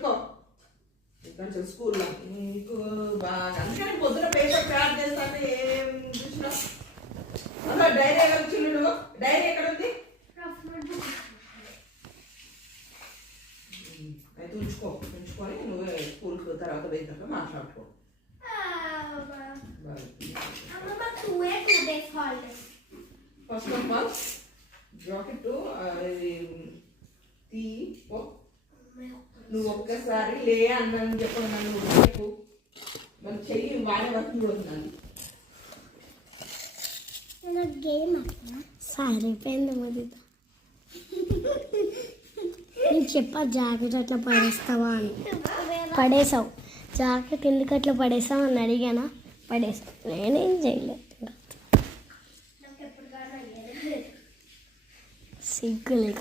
చెప్పుకో కొంచెం స్కూల్లో నీకు బాగా అందుకని పొద్దున పేపర్ తయారు చేస్తాను ఏం చూసినా అలా డైరీ ఎక్కడ చిల్లు డైరీ ఎక్కడ ఉంది అయితే ఉంచుకొని నువ్వే స్కూల్కి తర్వాత పోయినాక మాట్లాడుకో ఫస్ట్ ఆఫ్ ఆల్ జాకెట్ తీపో నువ్వు ఒక్కసారి లే అన్నాను చెప్పండి నన్ను రేపు మన చెయ్యి వాడే వస్తుంది పోతున్నాను సరిపోయింది మరి నేను చెప్పా జాకెట్ అట్లా పడేస్తావా అని పడేసావు జాకెట్ ఎందుకు అట్లా పడేసావు అని అడిగానా పడేసావు నేనేం చేయలేదు సిగ్గు లేక